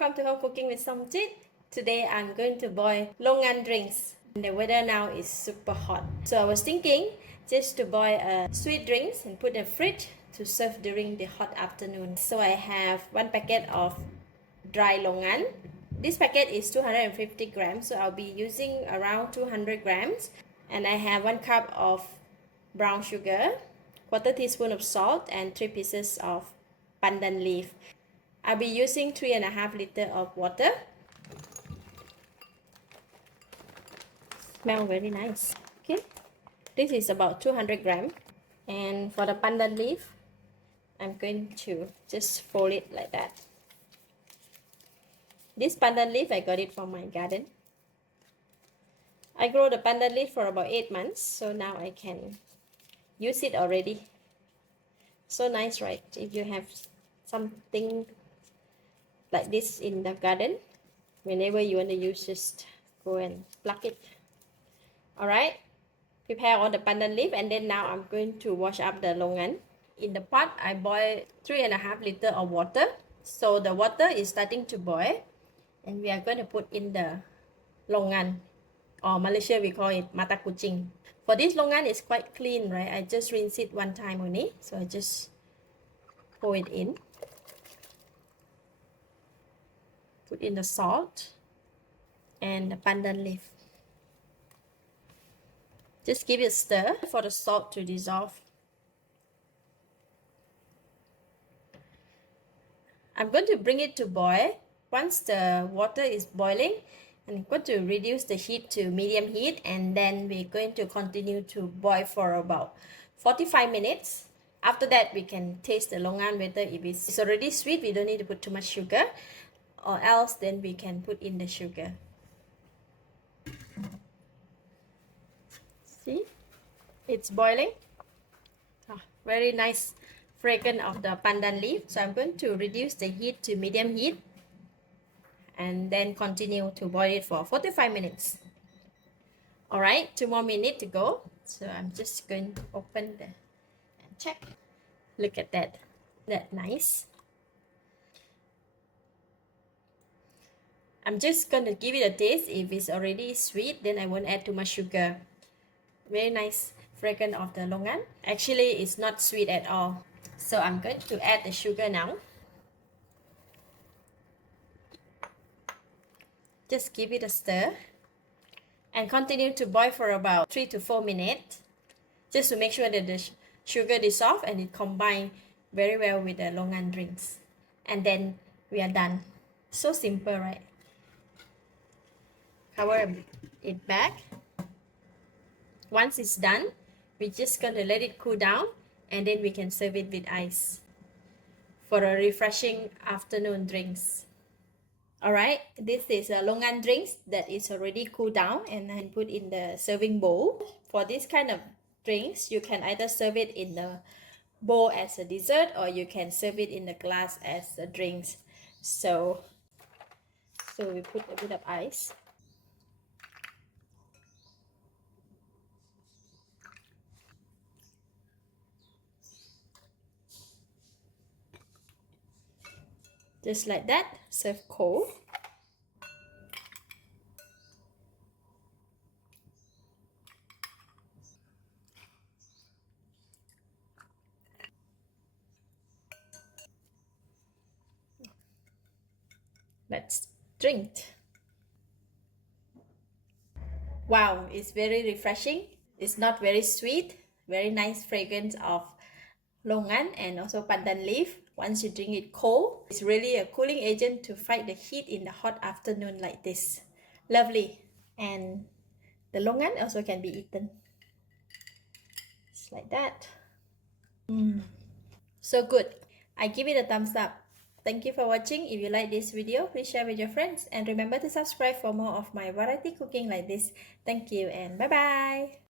welcome to Home Cooking with Somjit. Today I'm going to boil longan drinks. The weather now is super hot. So I was thinking just to boil sweet drinks and put in the fridge to serve during the hot afternoon. So I have one packet of dry longan. This packet is 250 grams, so I'll be using around 200 grams. And I have 1 cup of brown sugar, 1/4 teaspoon of salt, and 3 pieces of pandan leaf. I'll be using 3.5 liters of water. Smell very nice. Okay, this is about 200 grams. And for the pandan leaf, I'm going to just fold it like that. This pandan leaf, I got it from my garden. I grow the pandan leaf for about 8 months, so now I can use it already. So nice, right? If you have something like this in the garden, whenever you want to use, just go and pluck it. Alright, prepare all the pandan leaf, and then now I'm going to wash up the longan. In the pot, I boil 3.5 liters of water. So the water is starting to boil, and we are going to put in the longan, or Malaysia we call it Mata Kucing. For this longan, it's quite clean, right? I just rinse it one time only, so I just pour it in. Put in the salt and the pandan leaf. Just give it a stir for the salt to dissolve. I'm going to bring it to boil. Once the water is boiling, I'm going to reduce the heat to medium heat, and then we're going to continue to boil for about 45 minutes. After that, we can taste the longan whether if it's already sweet, we don't need to put too much sugar, or else then we can put in the sugar. See, it's boiling. Very nice fragrance of the pandan leaf. So I'm going to reduce the heat to medium heat and then continue to boil it for 45 minutes. Alright, 2 more minutes to go. So I'm just going to open and check. Look at that. That's nice. I'm just going to give it a taste. If it's already sweet, then I won't add too much sugar. Very nice fragrance of the longan. Actually, it's not sweet at all. So I'm going to add the sugar now. Just give it a stir and continue to boil for about 3 to 4 minutes, just to make sure that the sugar dissolves and it combines very well with the longan drinks. And then we are done. So simple, right? Cover it back. Once it's done, we're just going to let it cool down, and then we can serve it with ice for a refreshing afternoon drinks. Alright, this is a longan drinks that is already cooled down, and I put in the serving bowl. For this kind of drinks, you can either serve it in the bowl as a dessert, or you can serve it in the glass as a drinks. So we put a bit of ice. Just like that, serve cold. Let's drink. Wow, it's very refreshing. It's not very sweet. Very nice fragrance of longan and also pandan leaf. Once you drink it cold, it's really a cooling agent to fight the heat in the hot afternoon like this. Lovely. And the longan also can be eaten. Just like that. So good. I give it a thumbs up. Thank you for watching. If you like this video, please share with your friends. And remember to subscribe for more of my variety cooking like this. Thank you and bye-bye.